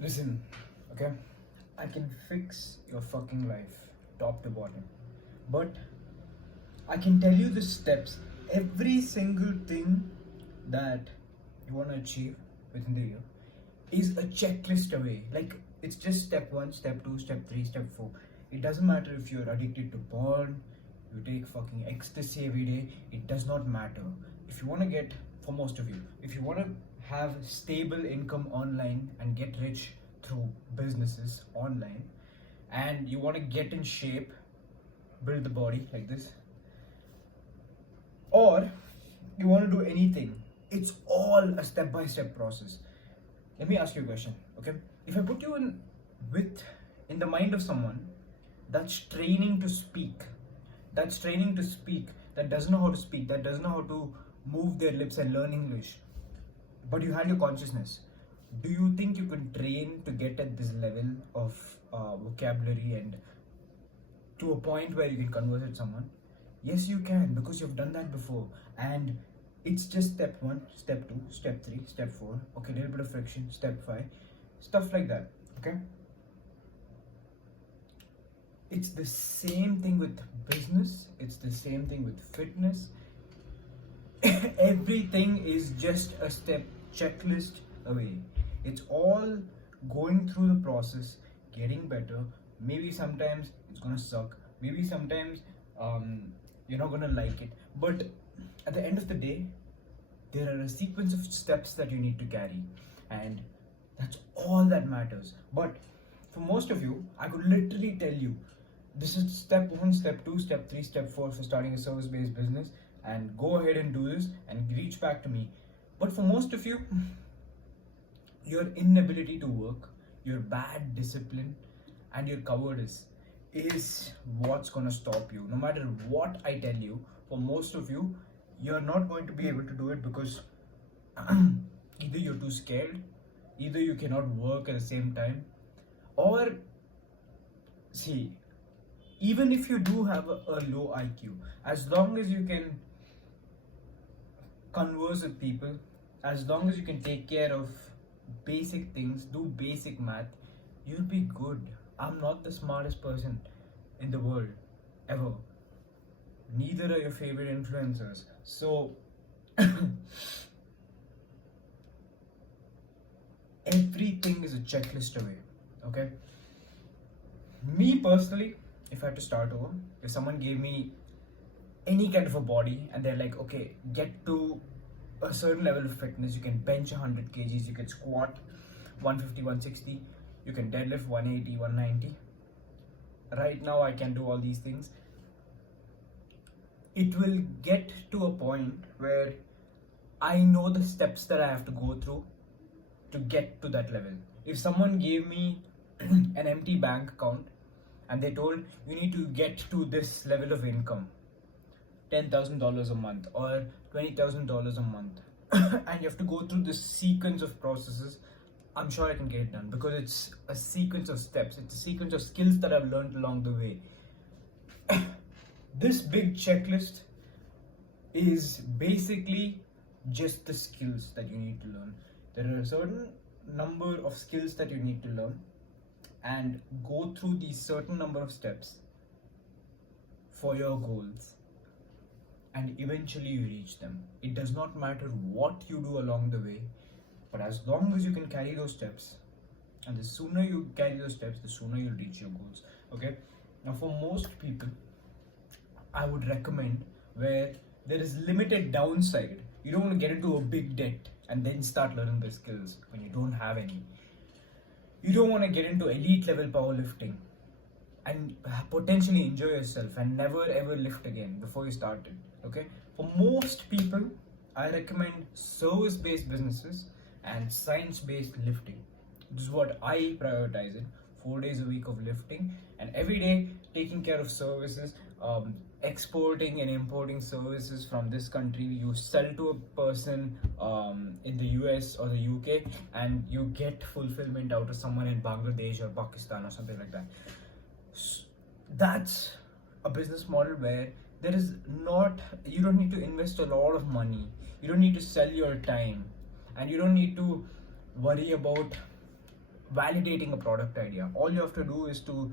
Listen, okay? I can fix your fucking life, top to bottom. But I can tell you the steps, every single thing that you want to achieve within the year is a checklist away. Like, it's just step one, step two, step three, step four. It doesn't matter if you're addicted to porn, you take fucking ecstasy every day, it does not matter. If you want to get, for most of you, if you want to have stable income online and get rich through businesses online, and you want to get in shape, build the body like this, or you want to do anything, it's all a step by step process. Let me ask you a question, okay? If I put you in the mind of someone that's training to speak, that doesn't know how to speak, that doesn't know how to move their lips and learn English, but you had your consciousness, do you think you can train to get at this level of vocabulary and to a point where you can converse with someone? Yes, you can, because you've done that before. And it's just step one, step two, step three, step four. Okay, a little bit of friction, step five, stuff like that. Okay. It's the same thing with business, it's the same thing with fitness. Everything is just a step checklist away. It's all going through the process, getting better. Maybe sometimes it's gonna suck, maybe sometimes you're not gonna like it, but at the end of the day, there are a sequence of steps that you need to carry, and that's all that matters. But for most of you, I could literally tell you this is step one, step two, step three, step four for starting a service based business, and go ahead and do this and reach back to me. But for most of you, your inability to work, your bad discipline, and your cowardice is what's gonna stop you. No matter what I tell you, for most of you, you're not going to be able to do it because either you're too scared, either you cannot work at the same time, or see, even if you do have a low IQ, as long as you can converse with people, as long as you can take care of basic things, do basic math, you'll be good. I'm not the smartest person in the world, ever. Neither are your favorite influencers. So, everything is a checklist away, okay? Me personally, if I had to start over, if someone gave me any kind of a body and they're like, okay, get to a certain level of fitness, you can bench 100 kgs, you can squat 150, 160, you can deadlift 180, 190. Right now, I can do all these things. It will get to a point where I know the steps that I have to go through to get to that level. If someone gave me an empty bank account and they told you need to get to this level of income, $10,000 a month or $20,000 a month, and you have to go through this sequence of processes, I'm sure I can get it done because it's a sequence of steps, it's a sequence of skills that I've learned along the way. This big checklist is basically just the skills that you need to learn. There are a certain number of skills that you need to learn and go through these certain number of steps for your goals, and eventually you reach them. It does not matter what you do along the way, but as long as you can carry those steps, and the sooner you carry those steps, the sooner you'll reach your goals. Okay? Now, for most people, I would recommend where there is limited downside. You don't want to get into a big debt and then start learning the skills when you don't have any. You don't want to get into elite level powerlifting and potentially injure yourself and never ever lift again before you start it. Okay? For most people, I recommend service based businesses and science based lifting. This is what I prioritize it. 4 days a week of lifting and every day taking care of services, exporting and importing services from this country. You sell to a person in the US or the UK and you get fulfillment out of someone in Bangladesh or Pakistan or something like that. That's a business model where there is not, you don't need to invest a lot of money, you don't need to sell your time, and you don't need to worry about validating a product idea. All you have to do is to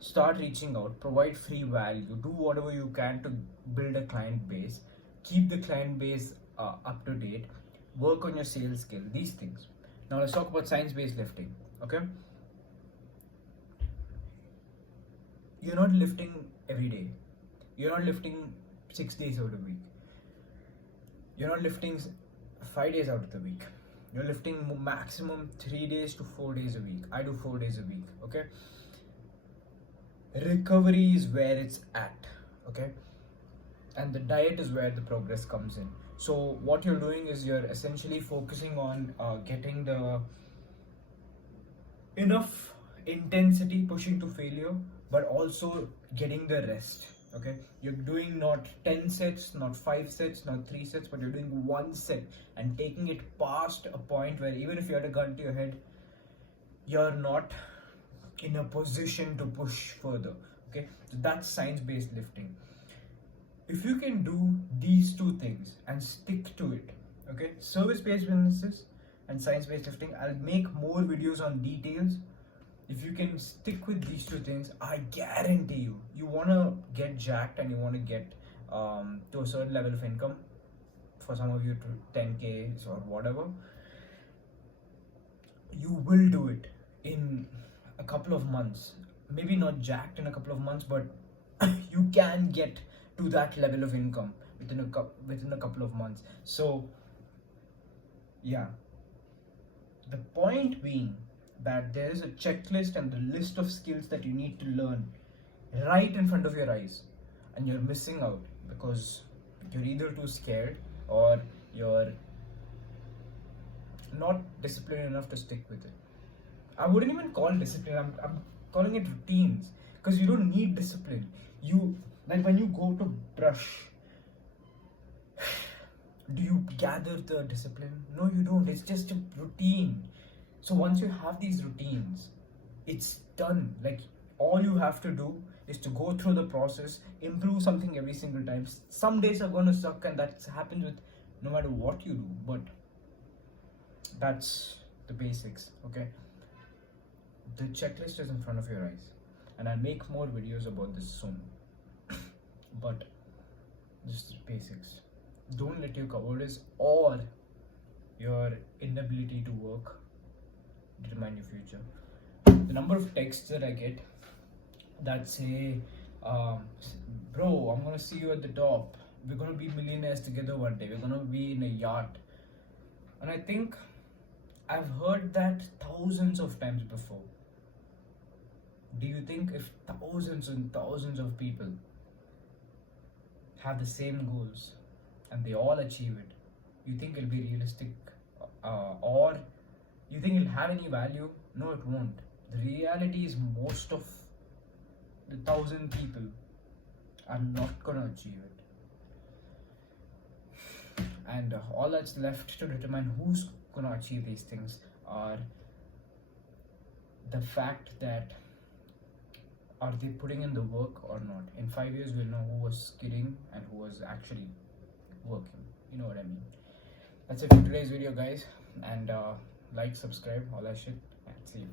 start reaching out, provide free value, do whatever you can to build a client base, keep the client base up to date, work on your sales skill, these things. Now let's talk about science-based lifting. Okay, you're not lifting every day. You're not lifting 6 days out of the week. You're not lifting 5 days out of the week. You're lifting maximum 3 days to 4 days a week. I do 4 days a week. Okay, recovery is where it's at. Okay, and the diet is where the progress comes in. So what you're doing is you're essentially focusing on getting the enough intensity pushing to failure, but also getting the rest. Okay, you're doing not 10 sets, not 5 sets, not 3 sets, but you're doing 1 set and taking it past a point where even if you had a gun to your head, you're not in a position to push further. Okay, so that's science-based lifting. If you can do these two things and stick to it, okay, service-based businesses and science-based lifting, I'll make more videos on details. If you can stick with these two things, I guarantee you want to get jacked and you want to get to a certain level of income, for some of you to 10K or whatever, you will do it in a couple of months. Maybe not jacked in a couple of months, but you can get to that level of income within a couple of months. So yeah, the point being that there is a checklist and the list of skills that you need to learn right in front of your eyes, and you're missing out because you're either too scared or you're not disciplined enough to stick with it. I wouldn't even call it discipline, I'm calling it routines, because you don't need discipline. You, like when you go to brush, do you gather the discipline? No, you don't. It's just a routine. So once you have these routines, it's done. Like all you have to do is to go through the process, improve something every single time. Some days are going to suck, and that happens with no matter what you do, but that's the basics. Okay, the checklist is in front of your eyes, and I'll make more videos about this soon. But just the basics. Don't let your cowardice or your inability to work determine your future. The number of texts that I get that say, bro, I'm gonna see you at the top, we're gonna be millionaires together one day, we're gonna be in a yacht. And I think I've heard that thousands of times before. Do you think if thousands and thousands of people have the same goals and they all achieve it, you think it'll be realistic, or you think it'll have any value? No, it won't. The reality is most of the 1,000 people are not gonna achieve it. And all that's left to determine who's gonna achieve these things are the fact that are they putting in the work or not. In 5 years, we'll know who was kidding and who was actually working. You know what I mean? That's it for today's video, guys. And like, subscribe, all that shit. And see you.